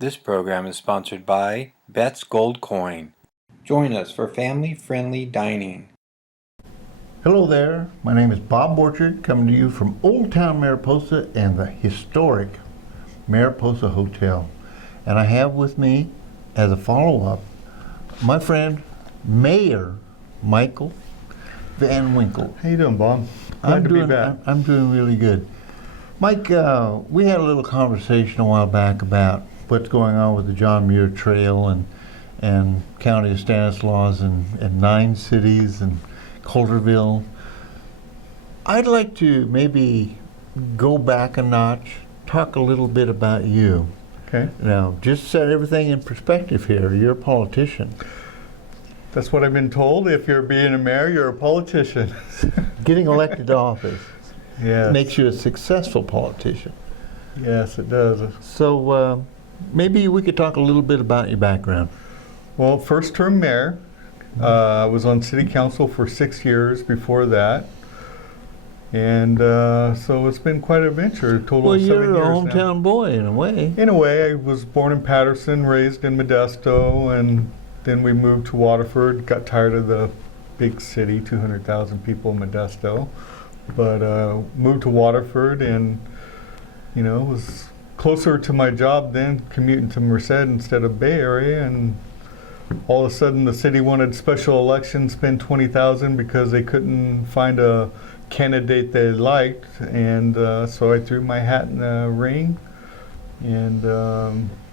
This program is sponsored by Bet's Gold Coin. Join us for family-friendly dining. Hello there, my name is Bob Orchard, coming to you from Old Town Mariposa and the historic Mariposa Hotel. And I have with me, as a follow-up, my friend, Mayor Michael VanWinkle. How you doing, Bob? Glad to be back. I'm doing really good. Mike, we had a little conversation a while back about what's going on with the John Muir Trail and County of Stanislaus and 9 cities and Coulterville. I'd like to maybe go back a notch, talk a little bit about you. Okay. Now, just set everything in perspective here. You're a politician. That's what I've been told. If you're being a mayor, you're a politician. Getting elected to office makes you a successful politician. Yes, it does. So maybe we could talk a little bit about your background. Well, first term mayor. I was on city council for 6 years before that. And so it's been quite an adventure. Total of 7 years. Well, you're a hometown boy in a way. In a way, I was born in Patterson, raised in Modesto, and then we moved to Waterford. Got tired of the big city, 200,000 people in Modesto. But moved to Waterford and, was closer to my job then, commuting to Merced instead of Bay Area. And all of a sudden the city wanted special elections, spend $20,000 because they couldn't find a candidate they liked. And so I threw my hat in the ring and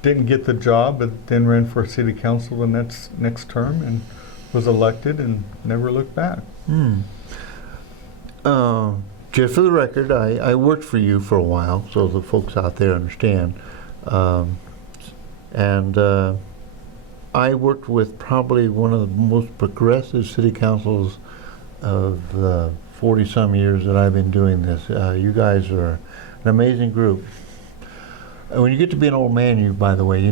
didn't get the job, but then ran for city council the next term and was elected and never looked back. Just for the record, I worked for you for a while, so the folks out there understand. I worked with probably one of the most progressive city councils of the 40-some years that I've been doing this. You guys are an amazing group. When you get to be an old man, by the way,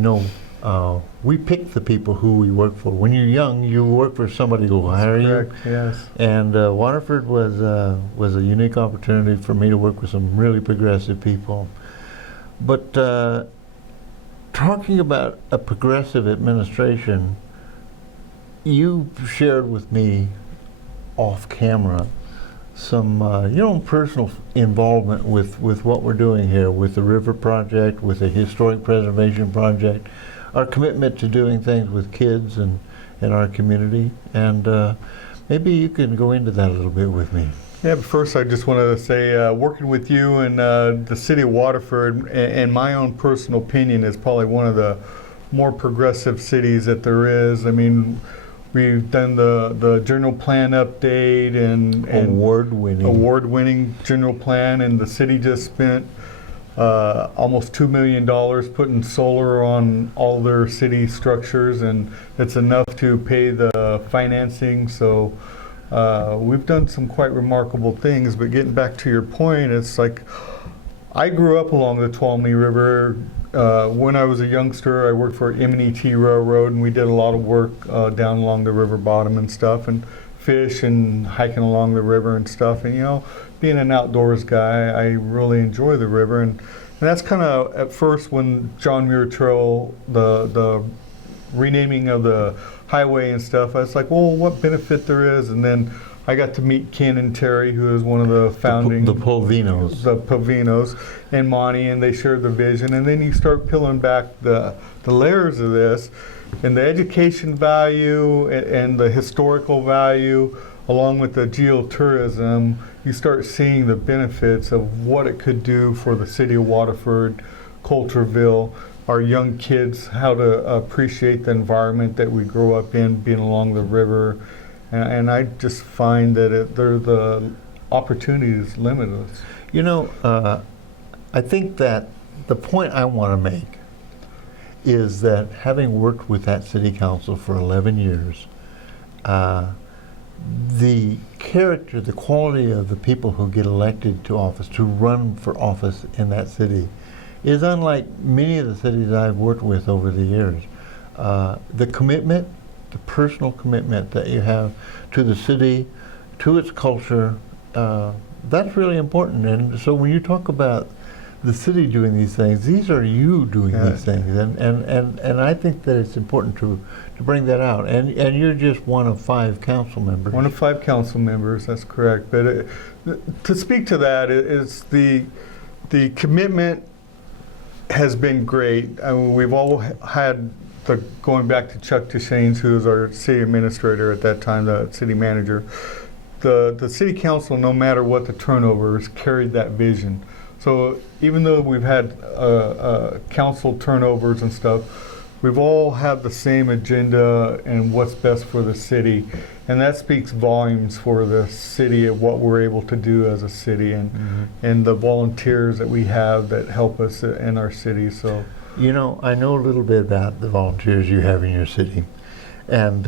we pick the people who we work for. When you're young, you work for somebody who will hire you. Yes. And Waterford was a unique opportunity for me to work with some really progressive people. But talking about a progressive administration, you shared with me off camera some your own personal involvement with what we're doing here, with the river project, with the historic preservation project, our commitment to doing things with kids and in our community. And maybe you can go into that a little bit with me. Yeah, but first I just want to say working with you and the City of Waterford, and my own personal opinion, is probably one of the more progressive cities that there is. I mean, we've done the general plan update and award-winning general plan, and the city just spent almost $2 million putting solar on all their city structures, and it's enough to pay the financing. So we've done some quite remarkable things. But getting back to your point, it's like I grew up along the Tuolumne River. When I was a youngster, I worked for M&ET Railroad, and we did a lot of work down along the river bottom and stuff, and fish and hiking along the river and stuff. And being an outdoors guy, I really enjoy the river. And that's kind of at first when John Muir Trail, the renaming of the highway and stuff, I was like, well, what benefit there is. And then I got to meet Ken and Terry, who is one of the founding... The Polvinos, and Monty, and they shared the vision. And then you start peeling back the layers of this, and the education value and the historical value, along with the geotourism, you start seeing the benefits of what it could do for the city of Waterford, Coulterville, our young kids, how to appreciate the environment that we grow up in, being along the river. And I just find that the opportunity is limitless. I think that the point I want to make is that having worked with that city council for 11 years, the character, the quality of the people who get elected to office, to run for office in that city, is unlike many of the cities I've worked with over the years. The commitment, the personal commitment that you have to the city, to its culture, that's really important. And so when you talk about the city doing these things. These are you doing Yeah. these things, and I think that it's important to bring that out. And you're just one of 5 council members. One of 5 council members, that's correct. But to speak to that, is the commitment has been great. I mean, we've all had going back to Chuck Deshanes, who was our city administrator at that time, the city manager. The city council, no matter what the turnovers, carried that vision. So even though we've had council turnovers and stuff, we've all had the same agenda and what's best for the city. And that speaks volumes for the city of what we're able to do as a city, and the volunteers that we have that help us in our city. So, You know, I know a little bit about the volunteers you have in your city. And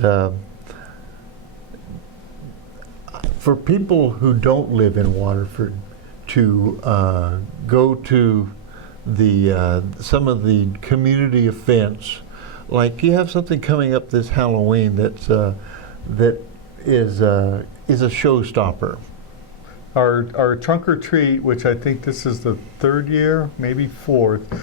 for people who don't live in Waterford to go to the some of the community events, like you have something coming up this Halloween that is a showstopper. our trunk or treat, which I think this is the 3rd year, maybe 4th,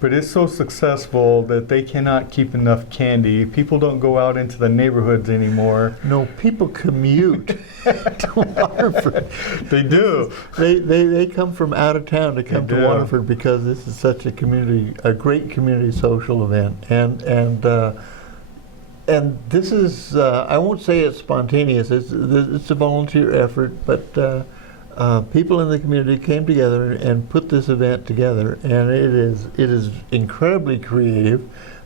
but it's so successful that they cannot keep enough candy. People don't go out into the neighborhoods anymore. No, people commute to Waterford. They do. They come from out of town to come They to do. Waterford because this is such a great community social event, and this is I won't say it's spontaneous. It's a volunteer effort, but people in the community came together and put this event together, and it is incredibly creative.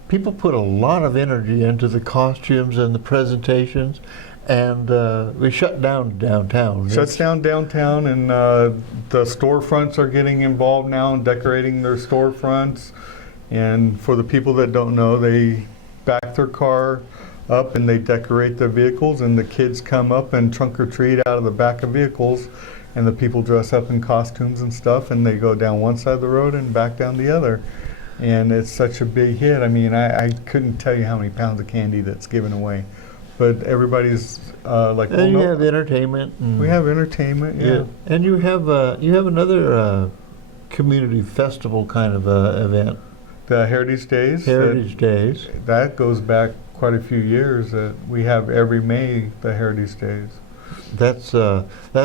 People put a lot of energy into the costumes and the presentations, and we shut down downtown. Shuts down downtown, and the storefronts are getting involved now and decorating their storefronts. And for the people that don't know, they back their car up and they decorate their vehicles, and the kids come up and trunk or treat out of the back of vehicles, and the people dress up in costumes and stuff, and they go down one side of the road and back down the other. And it's such a big hit. I mean, I couldn't tell you how many pounds of candy that's given away. But everybody's like, And you have entertainment. And we have entertainment, yeah. And you have another community festival kind of event. The Heritage Days. Heritage Days. That goes back quite a few years. We have every May the Heritage Days. That's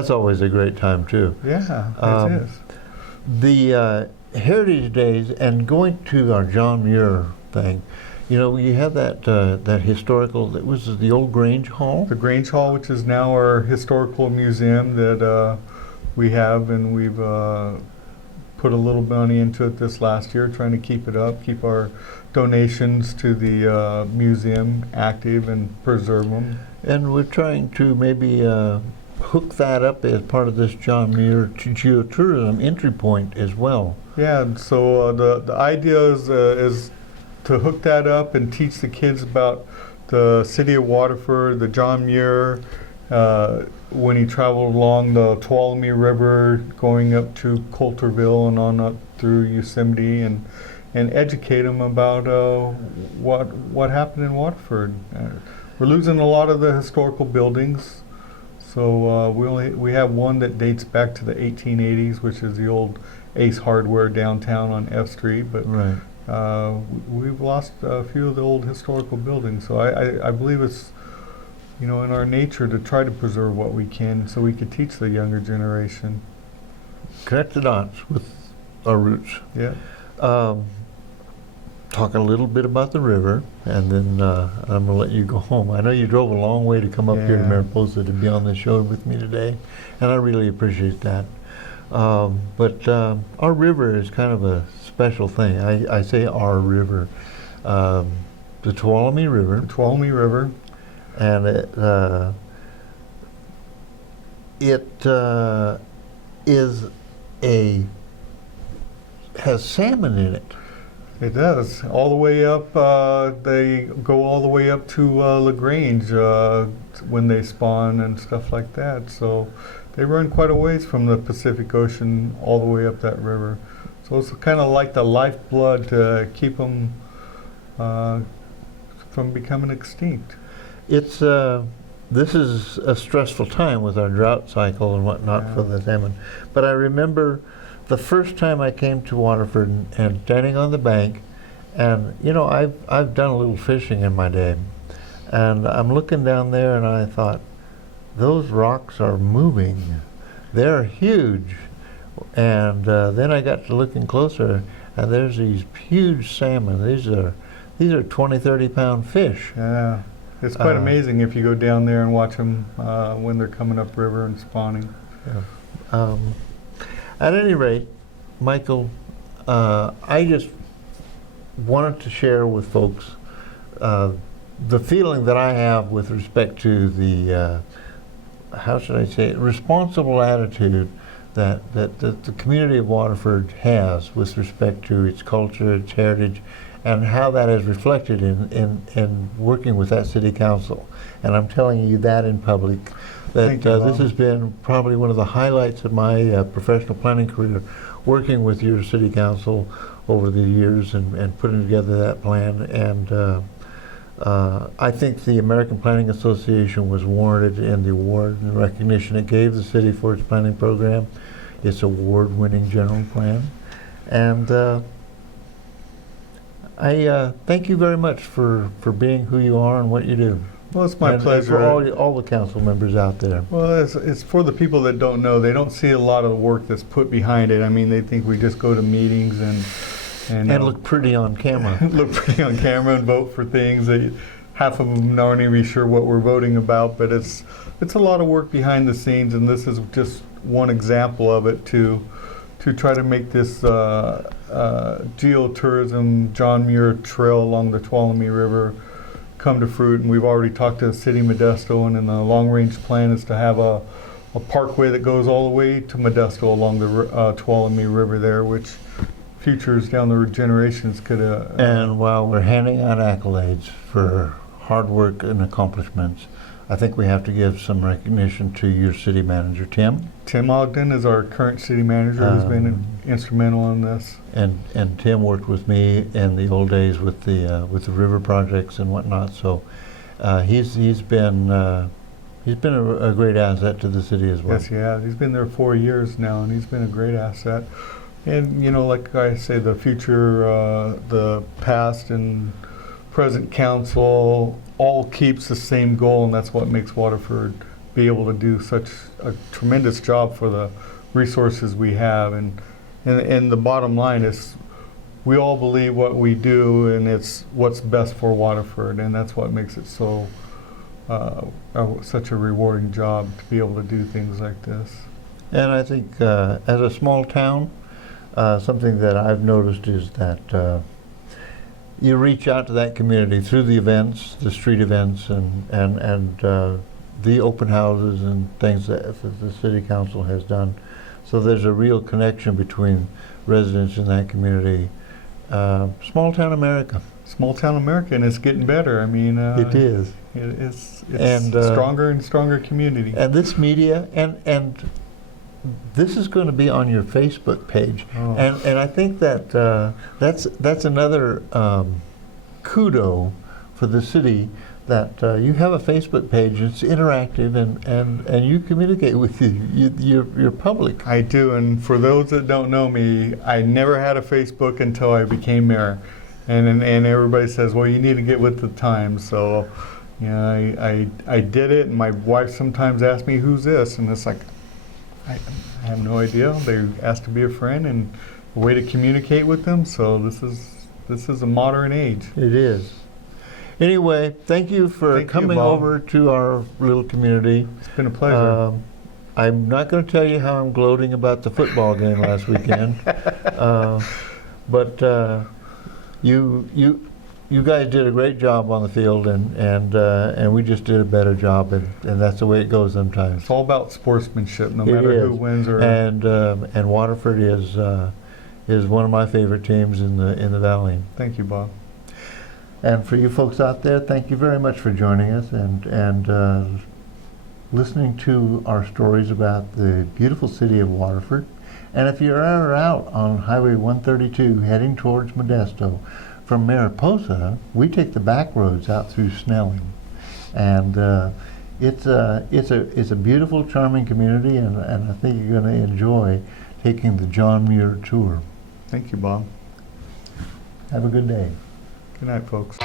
always a great time too. Yeah, Um, it is. The Heritage Days and going to our John Muir thing, you know, you have that historical. That was the old Grange Hall. The Grange Hall, which is now our historical museum that we have, and we've put a little money into it this last year, trying to keep it up, keep our donations to the museum active and preserve them. And we're trying to maybe hook that up as part of this John Muir geotourism entry point as well. Yeah, and so the idea is to hook that up and teach the kids about the City of Waterford, the John Muir, when he traveled along the Tuolumne River, going up to Coulterville and on up through Yosemite, and educate them about what happened in Waterford. We're losing a lot of the historical buildings, so we have one that dates back to the 1880s, which is the old Ace Hardware downtown on F Street, but Right. we've lost a few of the old historical buildings. So I believe it's, you know, in our nature to try to preserve what we can so we could teach the younger generation. Connect the dots with our roots. Yeah. Talk a little bit about the river, and then I'm going to let you go home. I know you drove a long way to come up here to Yeah. Mariposa to be on the show with me today, and I really appreciate that. But our river is kind of a special thing. I say our river. The Tuolumne River. The Tuolumne River. And has salmon in it. It does. All the way up, they go all the way up to LaGrange when they spawn and stuff like that. So they run quite a ways from the Pacific Ocean all the way up that river. So it's kind of like the lifeblood to keep them from becoming extinct. It's this is a stressful time with our drought cycle and whatnot for the salmon. But I remember the first time I came to Waterford and standing on the bank, and you know, I've done a little fishing in my day, and I'm looking down there and I thought, those rocks are moving. They're huge. And then I got to looking closer, and there's these huge salmon. These are 20, 30-pound fish. Yeah, it's quite amazing if you go down there and watch them when they're coming up river and spawning. Yeah. At any rate, Michael, I just wanted to share with folks the feeling that I have with respect to the, how should I say it, responsible attitude that the community of Waterford has with respect to its culture, its heritage, and how that is reflected in working with that city council. And I'm telling you that in public, that this has been probably one of the highlights of my professional planning career, working with your city council over the years and putting together that plan. And I think the American Planning Association was warranted in the award and recognition it gave the city for its planning program, its award-winning general plan. And I thank you very much for being who you are and what you do. Well, it's my pleasure. And for all the council members out there. Well, it's for the people that don't know. They don't see a lot of the work that's put behind it. I mean, they think we just go to meetings and look pretty on camera. Look pretty on camera and vote for things that half of them aren't even sure what we're voting about. But it's a lot of work behind the scenes, and this is just one example of it to try to make this geotourism John Muir Trail along the Tuolumne River come to fruit. And we've already talked to the city of Modesto, and in the long-range plan is to have a parkway that goes all the way to Modesto along the Tuolumne River there, which futures down the generations could. And while we're handing out accolades for hard work and accomplishments, I think we have to give some recognition to your city manager, Tim. Tim Ogden is our current city manager, who's been instrumental in this. And Tim worked with me in the old days with the river projects and whatnot. So he's been a great asset to the city as well. Yes, yeah, he's been there 4 years now, and he's been a great asset. And you know, like I say, the future, the past and present council all keeps the same goal, and that's what makes Waterford be able to do such a tremendous job for the resources we have. And the bottom line is, we all believe what we do, and it's what's best for Waterford, and that's what makes it so such a rewarding job to be able to do things like this. And I think as a small town, something that I've noticed is that you reach out to that community through the events, the street events, and the open houses and things that the city council has done. So there's a real connection between residents in that community. Small town America. Small town America, and it's getting better. I mean, it is. It's and stronger and stronger community. And this media and this is going to be on your Facebook page, and I think that that's another kudo for the city, that you have a Facebook page. It's interactive, and you communicate with your public. I do, and for those that don't know me, I never had a Facebook until I became mayor, and everybody says, well, you need to get with the times. So, you know, I did it, and my wife sometimes asks me, who's this? And it's like, I have no idea. They asked to be a friend and a way to communicate with them. So this is a modern age. It is. Anyway, thank you for coming over to our little community. It's been a pleasure. I'm not going to tell you how I'm gloating about the football game last weekend, but you guys did a great job on the field, and we just did a better job, and that's the way it goes sometimes. It's all about sportsmanship, no matter who wins or. And Waterford is one of my favorite teams in the valley. Thank you, Bob. And for you folks out there, thank you very much for joining us and listening to our stories about the beautiful city of Waterford. And if you're ever out on Highway 132 heading towards Modesto, from Mariposa, we take the back roads out through Snelling, and it's a beautiful, charming community, and I think you're going to enjoy taking the John Muir tour. Thank you, Bob. Have a good day. Good night, folks.